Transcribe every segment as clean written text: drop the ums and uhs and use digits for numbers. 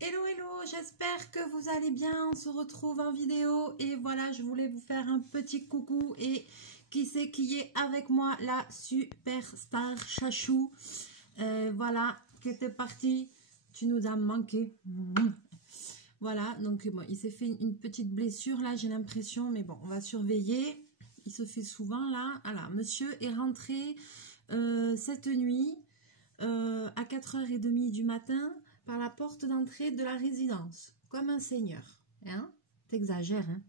Hello hello, j'espère que vous allez bien, on se retrouve en vidéo et voilà, je voulais vous faire un petit coucou et qui c'est qui est avec moi, la superstar Chachou, voilà, qui était partie, tu nous as manqué, voilà, donc bon, il s'est fait une petite blessure là, j'ai l'impression, mais bon, on va surveiller, il se fait souvent là, voilà, monsieur est rentré cette nuit à 4h30 du matin, par la porte d'entrée de la résidence, comme un seigneur. Hein? T'exagères, hein?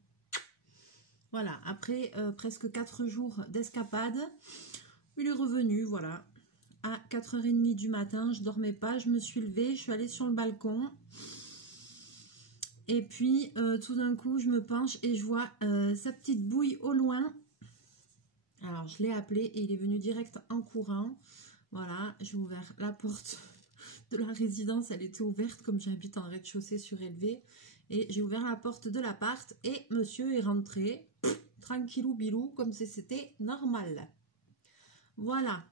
Voilà, après presque 4 jours d'escapade, il est revenu, voilà. À 4h30 du matin, je dormais pas, je me suis levée, je suis allée sur le balcon. Et puis, tout d'un coup, je me penche et je vois sa petite bouille au loin. Alors, je l'ai appelé et il est venu direct en courant. Voilà, j'ai ouvert la porte de la résidence, elle était ouverte comme j'habite en rez-de-chaussée surélevé et j'ai ouvert la porte de l'appart et monsieur est rentré tranquillou bilou comme si c'était normal. Voilà,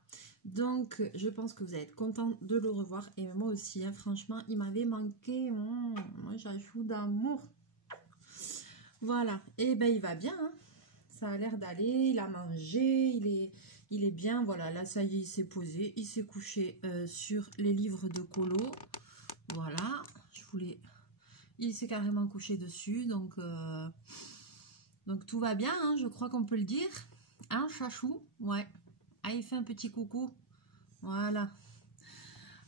donc je pense que vous allez être content de le revoir et moi aussi, hein, franchement il m'avait manqué, moi j'ajoute d'amour. Voilà, et ben il va bien, hein. Ça a l'air d'aller, il a mangé, il est bien, voilà, là ça y est, il s'est posé, il s'est couché sur les livres de colo, voilà, il s'est carrément couché dessus, donc tout va bien, hein, je crois qu'on peut le dire, hein, Chachou, ouais, ah, il fait un petit coucou, voilà.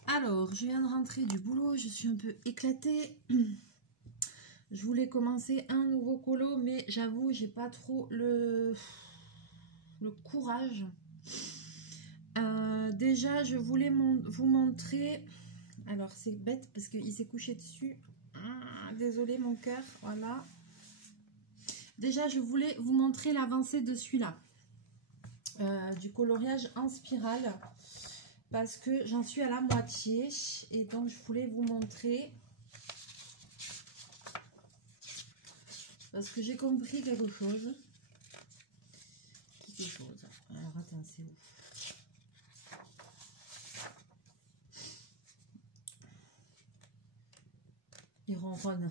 Alors, je viens de rentrer du boulot, je suis un peu éclatée. Je voulais commencer un nouveau colo, mais j'avoue, j'ai pas trop le courage. Déjà, je voulais vous montrer. Alors, c'est bête parce qu'il s'est couché dessus. Ah, désolé, mon cœur. Voilà. Déjà, je voulais vous montrer l'avancée de celui-là. Du coloriage en spirale. Parce que j'en suis à la moitié. Et donc, je voulais vous montrer. Parce que j'ai compris quelque chose. Alors, attends, c'est où? Il ronronne.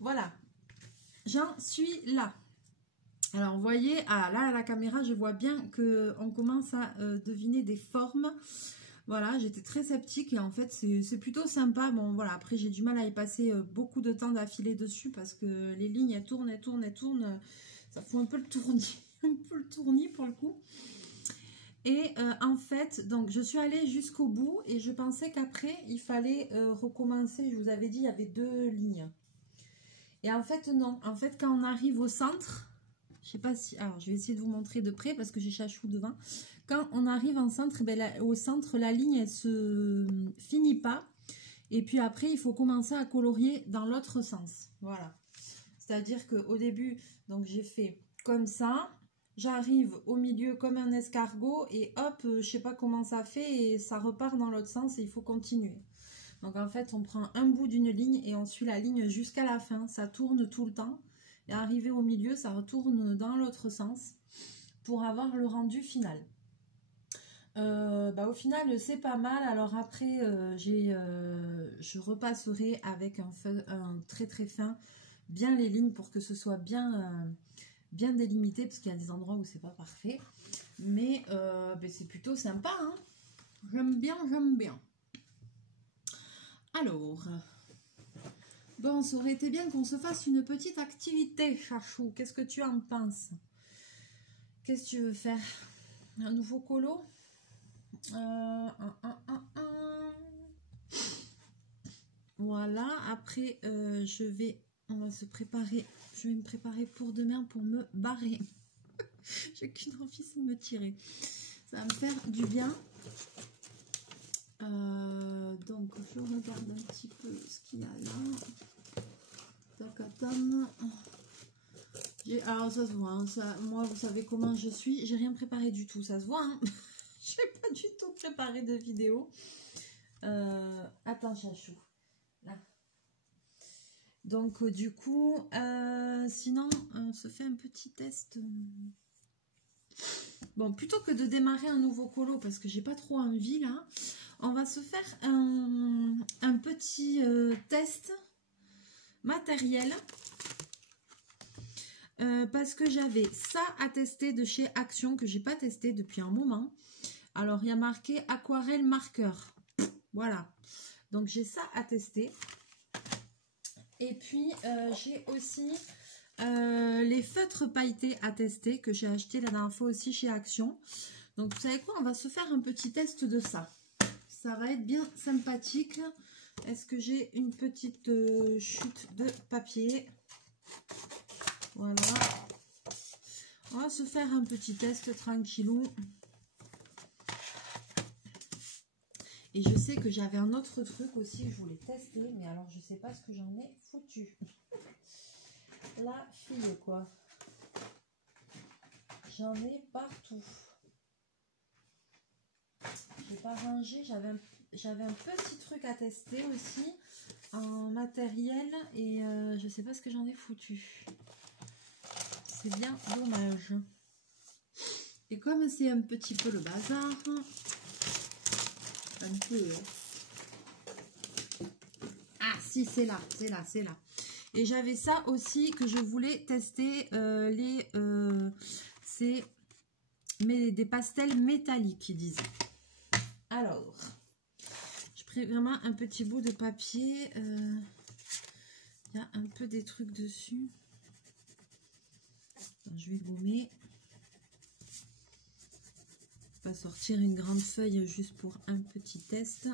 Voilà. J'en suis là. Alors, vous voyez, ah, là, à la caméra, je vois bien qu'on commence à deviner des formes. Voilà, j'étais très sceptique et en fait, c'est plutôt sympa. Bon, voilà, après, j'ai du mal à y passer beaucoup de temps d'affilée dessus parce que les lignes, elles tournent, elles tournent, elles tournent. Ça fout un peu le tournis, un peu le tournis pour le coup. Et en fait, donc, je suis allée jusqu'au bout et je pensais qu'après, il fallait recommencer. Je vous avais dit, il y avait 2 lignes. Et en fait, non. En fait, quand on arrive au centre, je sais pas si... Alors, je vais essayer de vous montrer de près parce que j'ai Chachou devant. Quand on arrive en centre, ben, au centre, la ligne, elle se finit pas. Et puis après, il faut commencer à colorier dans l'autre sens. Voilà. C'est-à-dire qu'au début, donc j'ai fait comme ça. J'arrive au milieu comme un escargot et hop, je sais pas comment ça fait et ça repart dans l'autre sens et il faut continuer. Donc en fait, on prend un bout d'une ligne et on suit la ligne jusqu'à la fin. Ça tourne tout le temps. Et arrivé au milieu, ça retourne dans l'autre sens pour avoir le rendu final. Au final, c'est pas mal. Alors après, je repasserai avec un très très fin, bien les lignes pour que ce soit bien, bien délimité parce qu'il y a des endroits où c'est pas parfait. Mais c'est plutôt sympa, hein. J'aime bien, j'aime bien. Alors, bon, ça aurait été bien qu'on se fasse une petite activité, Chachou. Qu'est-ce que tu en penses? Qu'est-ce que tu veux faire? Un nouveau colo? Voilà, après, on va se préparer. Je vais me préparer pour demain pour me barrer. J'ai qu'une envie, c'est de me tirer. Ça va me faire du bien. Donc je regarde un petit peu ce qu'il y a là. Tacatam. Alors ça se voit, hein, moi vous savez comment je suis, j'ai rien préparé du tout, ça se voit, hein. J'ai pas du tout préparé de vidéo. Attends Chachou, là. Donc du coup, sinon on se fait un petit test. Bon, plutôt que de démarrer un nouveau colo parce que j'ai pas trop envie là. On va se faire un petit test matériel. Parce que j'avais ça à tester de chez Action que j'ai pas testé depuis un moment. Alors, il y a marqué aquarelle marqueur. Voilà. Donc, j'ai ça à tester. Et puis, j'ai aussi les feutres pailletés à tester que j'ai acheté la dernière fois aussi chez Action. Donc, vous savez quoi? On va se faire un petit test de ça. Ça va être bien sympathique. Est-ce que j'ai une petite chute de papier? Voilà. On va se faire un petit test tranquillou. Et je sais que j'avais un autre truc aussi que je voulais tester, mais alors je sais pas ce que j'en ai foutu. La fille quoi. J'en ai partout. J'ai pas rangé, j'avais un petit truc à tester aussi en matériel et je sais pas ce que j'en ai foutu. C'est bien dommage. Et comme c'est un petit peu le bazar, un peu. Ah si, c'est là, c'est là, c'est là. Et j'avais ça aussi que je voulais tester c'est des pastels métalliques, ils disent. Alors, je prends vraiment un petit bout de papier. Il y a un peu des trucs dessus. Je vais gommer. On va sortir une grande feuille juste pour un petit test.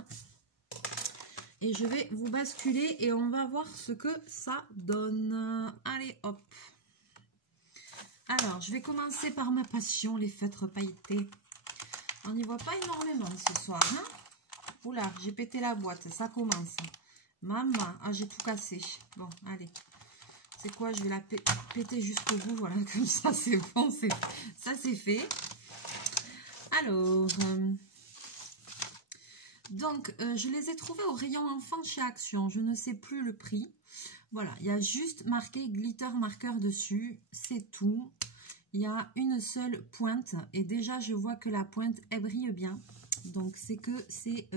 Et je vais vous basculer et on va voir ce que ça donne. Allez, hop. Alors, je vais commencer par ma passion, les feutres pailletés. On n'y voit pas énormément ce soir. Hein? Oula, j'ai pété la boîte, ça commence. Maman, ah, j'ai tout cassé. Bon, allez. C'est quoi? Je vais la péter jusqu'au bout. Voilà, comme ça, c'est bon. Ça, c'est fait. Alors, donc, je les ai trouvés au rayon enfant chez Action. Je ne sais plus le prix. Voilà, il y a juste marqué glitter marqueur dessus. C'est tout. Il y a une seule pointe. Et déjà, je vois que la pointe, elle brille bien. Donc, c'est que c'est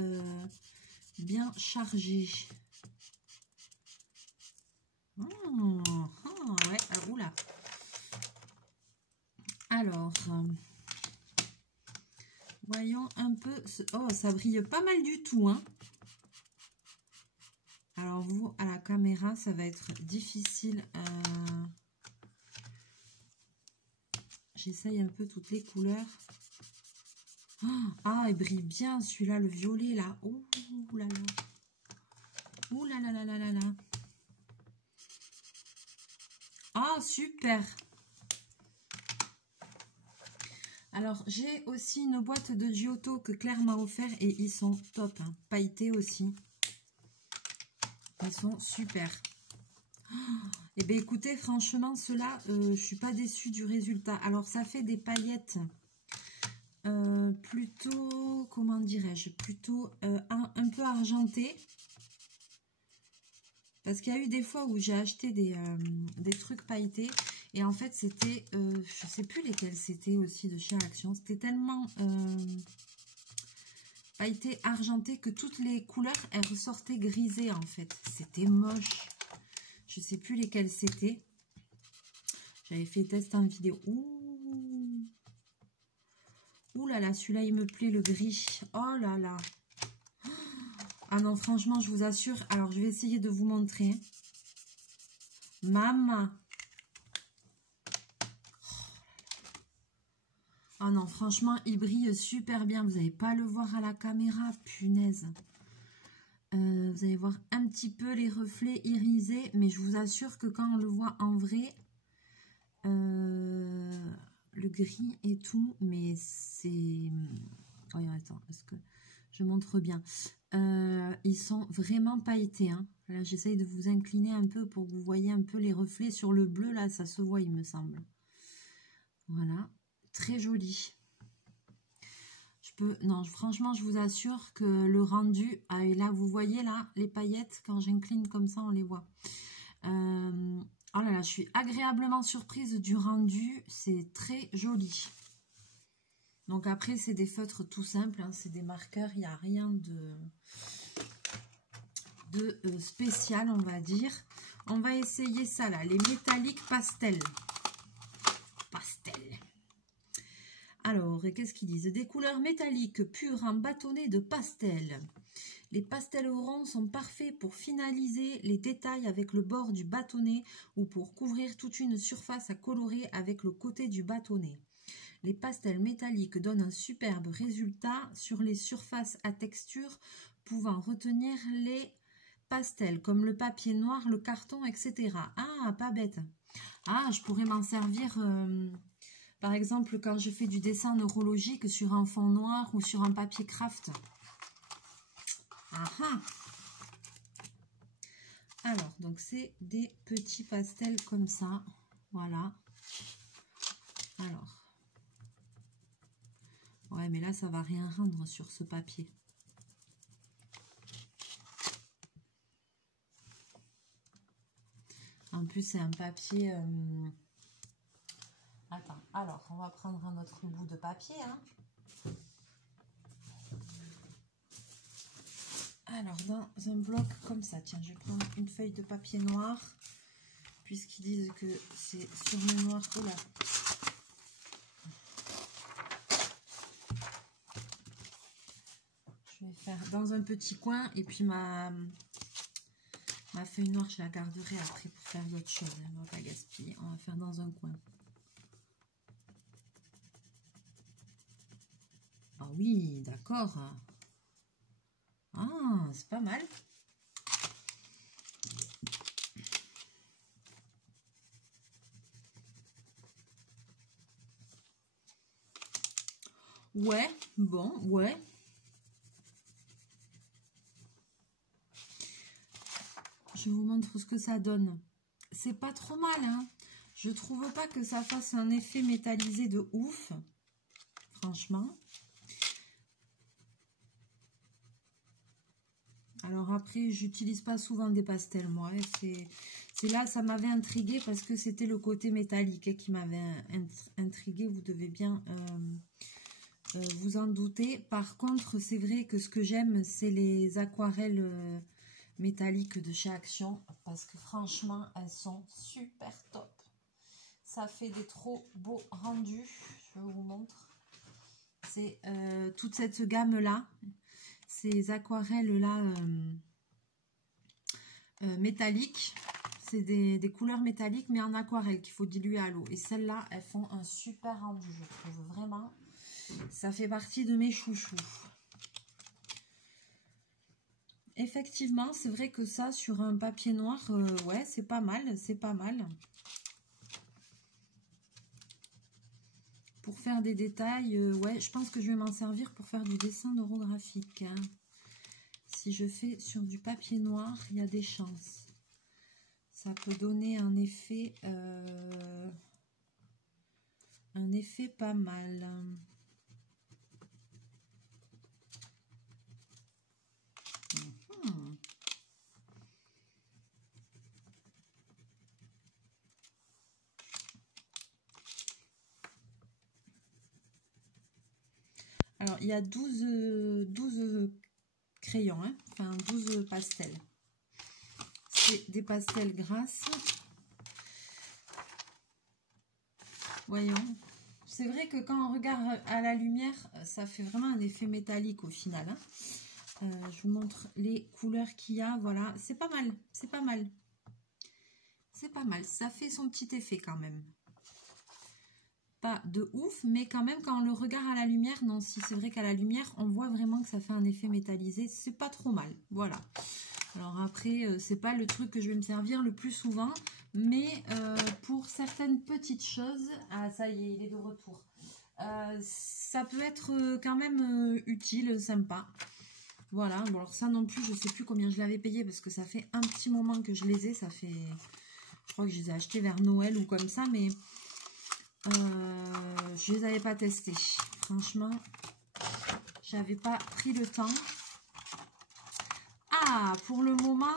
bien chargé. Ouais, oula. Alors, voyons un peu. Oh, ça brille pas mal du tout, hein. Alors, vous, à la caméra, ça va être difficile. J'essaye un peu toutes les couleurs. Ah, il brille bien celui-là, le violet, là. Ouh là là. Ouh là là là là là là. Ah, super. Alors, j'ai aussi une boîte de Giotto que Claire m'a offert et ils sont top. Hein. Pailletés aussi. Ils sont super. Et bien, écoutez, franchement, ceux-là, je suis pas déçue du résultat. Alors, ça fait des paillettes plutôt, comment dirais-je, plutôt un peu argentées. Parce qu'il y a eu des fois où j'ai acheté des trucs pailletés. Et en fait, c'était, je sais plus lesquels c'était aussi de chez Action. C'était tellement pailleté argenté que toutes les couleurs, elles ressortaient grisées en fait. C'était moche. Je sais plus lesquels c'était. J'avais fait test en vidéo. Ouh là là, celui-là, il me plaît, le gris. Oh là là. Ah non, franchement, je vous assure. Alors, je vais essayer de vous montrer. Maman. Oh non, franchement, il brille super bien. Vous n'allez pas le voir à la caméra, punaise. Vous allez voir un petit peu les reflets irisés. Mais je vous assure que quand on le voit en vrai, le gris et tout, mais c'est... Oh, attends, est-ce que je montre bien? Ils sont vraiment pailletés. Hein. Là, j'essaye de vous incliner un peu pour que vous voyez un peu les reflets sur le bleu. Là, ça se voit, il me semble. Voilà. Très joli. Non, franchement, je vous assure que le rendu, et là, vous voyez là, les paillettes, quand j'incline comme ça, on les voit. Oh là là, je suis agréablement surprise du rendu, c'est très joli. Donc après, c'est des feutres tout simples, hein, c'est des marqueurs, il n'y a rien de... de spécial, on va dire. On va essayer ça là, les métalliques pastels. Pastel. Alors, qu'est-ce qu'ils disent? Des couleurs métalliques pures en bâtonnet de pastel. Les pastels ronds sont parfaits pour finaliser les détails avec le bord du bâtonnet ou pour couvrir toute une surface à colorer avec le côté du bâtonnet. Les pastels métalliques donnent un superbe résultat sur les surfaces à texture pouvant retenir les pastels comme le papier noir, le carton, etc. Ah, pas bête. Ah, je pourrais m'en servir... par exemple, quand je fais du dessin neurologique sur un fond noir ou sur un papier craft. Ah. Alors, donc c'est des petits pastels comme ça. Voilà. Alors. Ouais, mais là, ça va rien rendre sur ce papier. En plus, c'est un papier... Attends, alors, on va prendre un autre bout de papier. Hein. Alors, dans un bloc comme ça, tiens, je vais prendre une feuille de papier noir, puisqu'ils disent que c'est sur le noir. Oh là. Je vais faire dans un petit coin, et puis ma feuille noire, je la garderai après pour faire d'autres choses. On va pas gaspiller, on va faire dans un coin. Ah oui, d'accord. Ah, c'est pas mal. Ouais, bon, ouais. Je vous montre ce que ça donne. C'est pas trop mal, hein. Je trouve pas que ça fasse un effet métallisé de ouf. Franchement. Alors après, j'utilise pas souvent des pastels, moi. C'est là, ça m'avait intrigué parce que c'était le côté métallique qui m'avait intrigué. Vous devez bien vous en douter. Par contre, c'est vrai que ce que j'aime, c'est les aquarelles métalliques de chez Action. Parce que franchement, elles sont super top. Ça fait des trop beaux rendus. Je vous montre. C'est toute cette gamme-là. Ces aquarelles-là métalliques. C'est des couleurs métalliques, mais en aquarelle qu'il faut diluer à l'eau. Et celles-là, elles font un super rendu, je trouve. Vraiment, ça fait partie de mes chouchous. Effectivement, c'est vrai que ça, sur un papier noir, ouais, c'est pas mal, c'est pas mal. Pour faire des détails, ouais, je pense que je vais m'en servir pour faire du dessin neurographique. Hein. Si je fais sur du papier noir, il y a des chances. Ça peut donner un effet pas mal. Alors, il y a 12 crayons, hein, enfin 12 pastels. C'est des pastels grasses. Voyons. C'est vrai que quand on regarde à la lumière, ça fait vraiment un effet métallique au final. Hein. Je vous montre les couleurs qu'il y a. Voilà, c'est pas mal, c'est pas mal. C'est pas mal, ça fait son petit effet quand même. Pas de ouf, mais quand même quand on le regarde à la lumière, non, si c'est vrai qu'à la lumière, on voit vraiment que ça fait un effet métallisé. C'est pas trop mal, voilà. Alors après, c'est pas le truc que je vais me servir le plus souvent, mais pour certaines petites choses, ah ça y est, il est de retour. Ça peut être quand même utile, sympa. Voilà, bon alors ça non plus, je sais plus combien je l'avais payé parce que ça fait un petit moment que je les ai, ça fait, je crois que je les ai achetés vers Noël ou comme ça, mais je les avais pas testés. Franchement, j'avais pas pris le temps. Ah, pour le moment,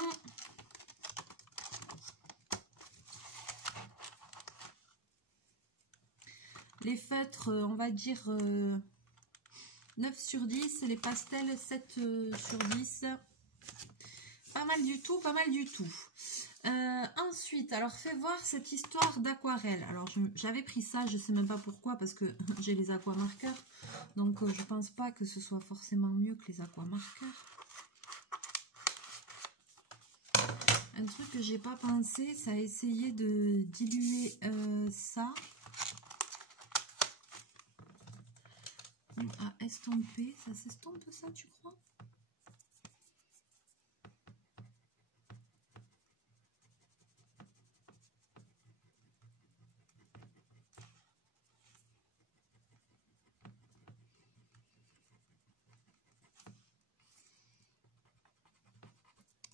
les feutres, on va dire 9 sur 10, les pastels 7 sur 10. pas mal du tout, pas mal du tout. Ensuite, alors fais voir cette histoire d'aquarelle. Alors j'avais pris ça, je sais même pas pourquoi, parce que j'ai les aquamarqueurs. Donc je pense pas que ce soit forcément mieux que les aquamarqueurs. Un truc que j'ai pas pensé, c'est à essayer de diluer ça. À estomper, ça s'estompe ça, tu crois?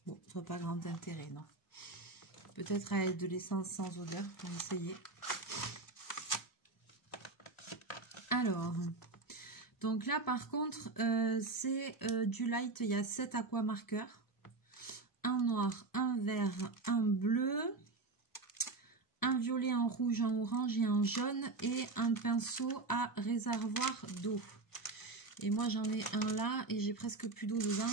Bon, ça n'a pas grand intérêt, non. Peut-être avec de l'essence sans odeur pour essayer. Alors, donc là par contre, c'est du light. Il y a 7 aquamarqueurs. Un noir, un vert, un bleu, un violet, un rouge, un orange et un jaune. Et un pinceau à réservoir d'eau. Et moi j'en ai un là et j'ai presque plus d'eau dedans.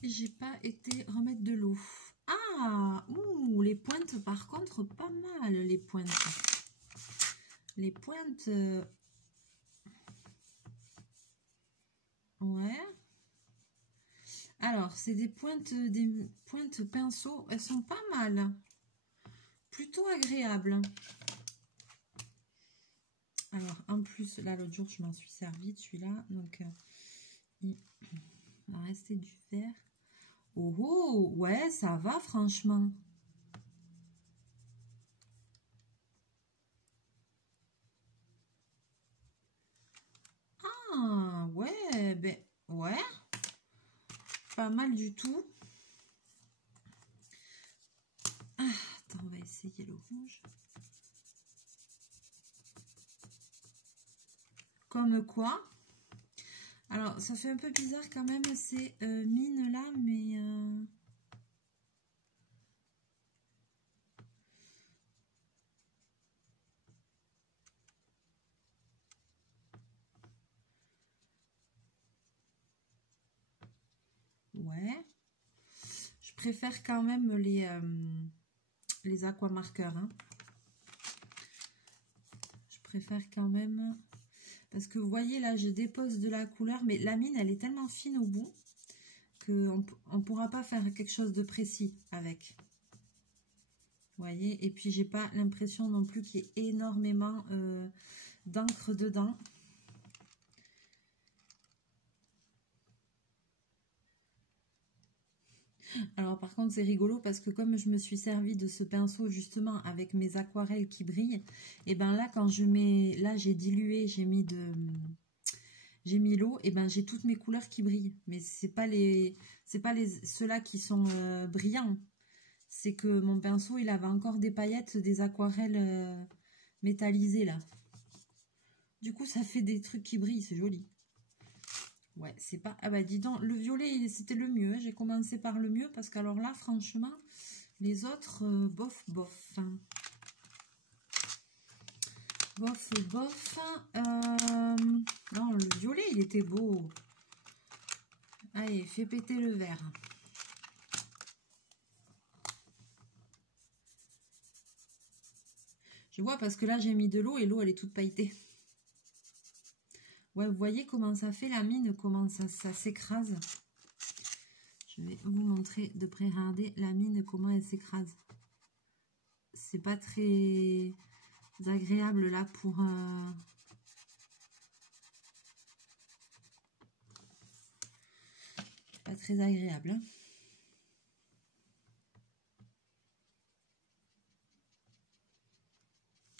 Et j'ai pas été remettre de l'eau. Ah, ouh, les pointes par contre, pas mal les pointes. Les pointes, ouais. Alors, c'est des pointes pinceau. Elles sont pas mal. Plutôt agréables. Alors, en plus, là, l'autre jour, je m'en suis servi de celui-là. Donc, il va rester du vert. Oh, oh, ouais, ça va, franchement. Ah, ouais, ben, ouais. Pas mal du tout. Ah, attends, on va essayer le rouge. Comme quoi. Alors, ça fait un peu bizarre quand même ces mines là, mais... ouais. Je préfère quand même les aquamarqueurs. Hein. Je préfère quand même... Parce que vous voyez, là, je dépose de la couleur. Mais la mine, elle est tellement fine au bout qu'on ne pourra pas faire quelque chose de précis avec. Vous voyez, et puis j'ai pas l'impression non plus qu'il y ait énormément d'encre dedans. Alors par contre c'est rigolo parce que comme je me suis servi de ce pinceau justement avec mes aquarelles qui brillent, et ben là quand je mets, là j'ai dilué, j'ai mis l'eau, et ben j'ai toutes mes couleurs qui brillent. Mais c'est pas ceux-là qui sont brillants. C'est que mon pinceau il avait encore des paillettes, des aquarelles métallisées là. Du coup ça fait des trucs qui brillent, c'est joli. Ouais, c'est pas... Ah bah dis donc, le violet, c'était le mieux. Hein. J'ai commencé par le mieux parce qu'alors là, franchement, les autres, bof, bof. Bof, bof. Non, le violet, il était beau. Allez, fais péter le vert. Je vois parce que là, j'ai mis de l'eau et l'eau, elle est toute pailletée. Ouais, vous voyez comment ça fait la mine, comment ça s'écrase. Je vais vous montrer de près, regardez la mine, comment elle s'écrase. C'est pas très agréable là pour... Pas très agréable. Hein.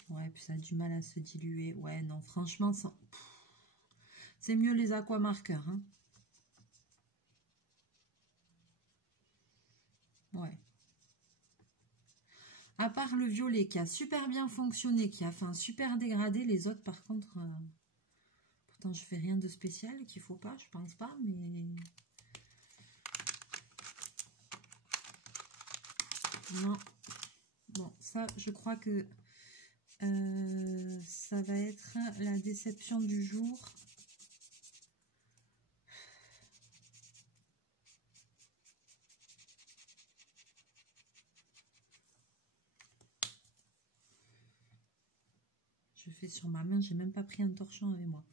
Ouais, puis ça a du mal à se diluer. Ouais, non, franchement, c'est mieux les aquamarqueurs. Hein. Ouais. À part le violet qui a super bien fonctionné, qui a fait un super dégradé, les autres par contre, pourtant je fais rien de spécial qu'il faut pas, je pense pas, mais non. Bon, ça je crois que ça va être la déception du jour. Je fais sur ma main, j'ai même pas pris un torchon avec moi.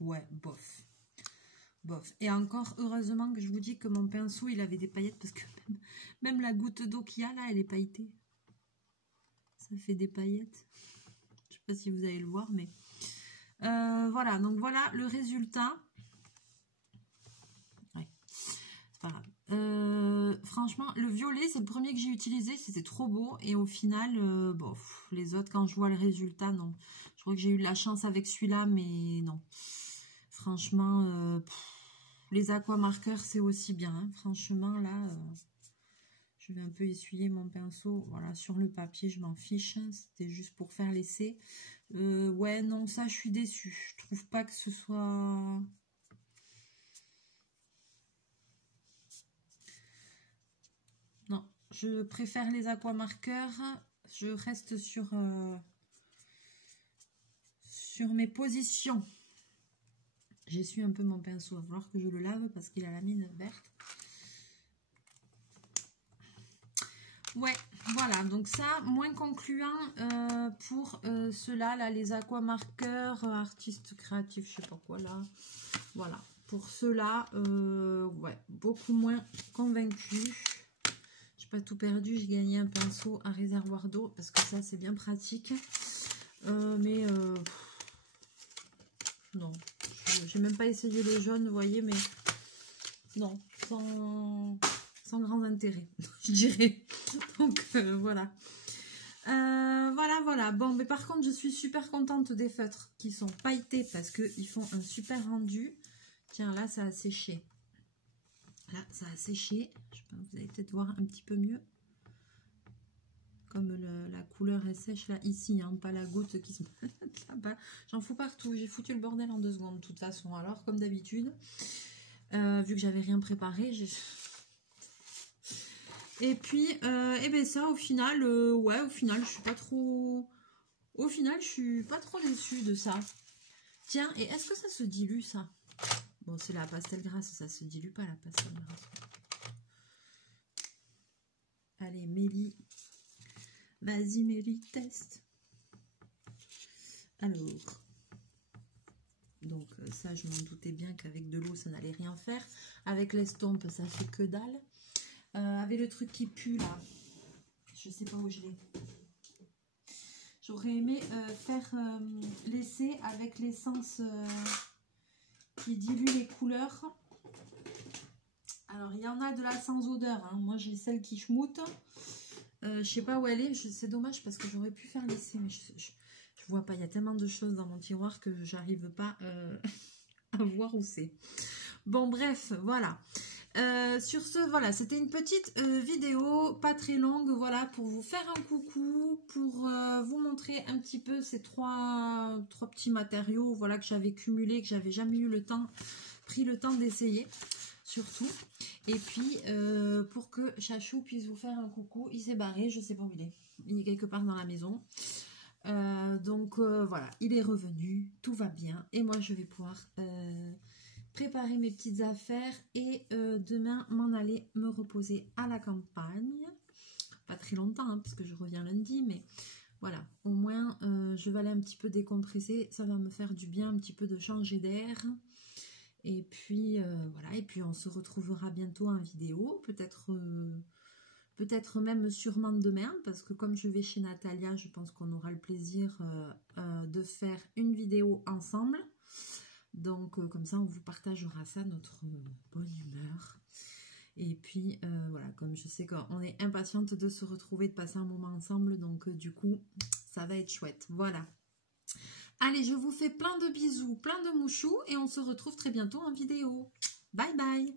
Ouais, bof. Bof. Et encore, heureusement que je vous dis que mon pinceau, il avait des paillettes, parce que même la goutte d'eau qu'il y a là, elle est pailletée. Ça fait des paillettes. Je sais pas si vous allez le voir, mais... voilà, donc voilà le résultat. Ouais, c'est pas grave. Franchement, le violet, c'est le premier que j'ai utilisé. C'était trop beau. Et au final, bon, les autres, quand je vois le résultat, non. Je crois que j'ai eu de la chance avec celui-là, mais non. Franchement, les aquamarqueurs, c'est aussi bien. Hein. Franchement, là, je vais un peu essuyer mon pinceau. Voilà, sur le papier, je m'en fiche. C'était juste pour faire l'essai. Ouais, non, ça, je suis déçue. Je trouve pas que ce soit... Non, je préfère les aquamarqueurs. Je reste sur mes positions. J'essuie un peu mon pinceau. Il va falloir que je le lave parce qu'il a la mine verte. Ouais, voilà. Donc ça, moins concluant pour ceux-là, là, les aquamarqueurs, artistes créatifs, je sais pas quoi, là. Voilà. Pour ceux-là, ouais, beaucoup moins convaincu. J'ai pas tout perdu. J'ai gagné un pinceau à réservoir d'eau parce que ça, c'est bien pratique. Mais non. J'ai même pas essayé les jaunes, vous voyez, mais non, sans grand intérêt, je dirais. Donc voilà. Voilà. Bon, mais par contre, je suis super contente des feutres qui sont pailletés parce qu'ils font un super rendu. Tiens, là, ça a séché. Là, ça a séché. Je sais pas, vous allez peut-être voir un petit peu mieux. Comme la couleur est sèche là, ici, hein, pas la goutte qui se balade là-bas. J'en fous partout, j'ai foutu le bordel en 2 secondes de toute façon. Alors, comme d'habitude, vu que j'avais rien préparé, j'ai... Et puis, et ben ça, au final, ouais, au final, je suis pas trop... Au final, je suis pas trop déçue de ça. Tiens, et est-ce que ça se dilue, ça? Bon, c'est la pastel grasse, ça se dilue pas, la pastel grasse. Allez, Mélie. Vas-y, Mélie, teste. Alors, donc ça, je m'en doutais bien qu'avec de l'eau, ça n'allait rien faire. Avec l'estompe, ça fait que dalle. Avec le truc qui pue, là, je sais pas où je l'ai. J'aurais aimé faire l'essai avec l'essence qui dilue les couleurs. Alors, il y en a de la sans odeur. Hein. Moi, j'ai celle qui schmoute. Je sais pas où elle est. C'est dommage parce que j'aurais pu faire l'essai. Mais je vois pas. Il y a tellement de choses dans mon tiroir que j'arrive pas à voir où c'est. Bon, bref, voilà. Sur ce, voilà, c'était une petite vidéo, pas très longue, voilà, pour vous faire un coucou, pour vous montrer un petit peu ces trois petits matériaux, voilà, que j'avais cumulés, que j'avais jamais eu le temps, pris le temps d'essayer, surtout. Et puis, pour que Chachou puisse vous faire un coucou, il s'est barré, je sais pas où il est. Il est quelque part dans la maison. Donc, voilà, il est revenu, tout va bien. Et moi, je vais pouvoir... préparer mes petites affaires et demain m'en aller me reposer à la campagne. Pas très longtemps hein, parce que je reviens lundi, mais voilà, au moins je vais aller un petit peu décompresser, ça va me faire du bien un petit peu de changer d'air. Et puis voilà, et puis on se retrouvera bientôt en vidéo, peut-être même sûrement demain, parce que comme je vais chez Natalia, je pense qu'on aura le plaisir de faire une vidéo ensemble. Donc, comme ça, on vous partagera ça, notre bonne humeur. Et puis, voilà, comme je sais qu'on est impatiente de se retrouver, de passer un moment ensemble. Donc, du coup, ça va être chouette. Voilà. Allez, je vous fais plein de bisous, plein de mouchous. Et on se retrouve très bientôt en vidéo. Bye bye!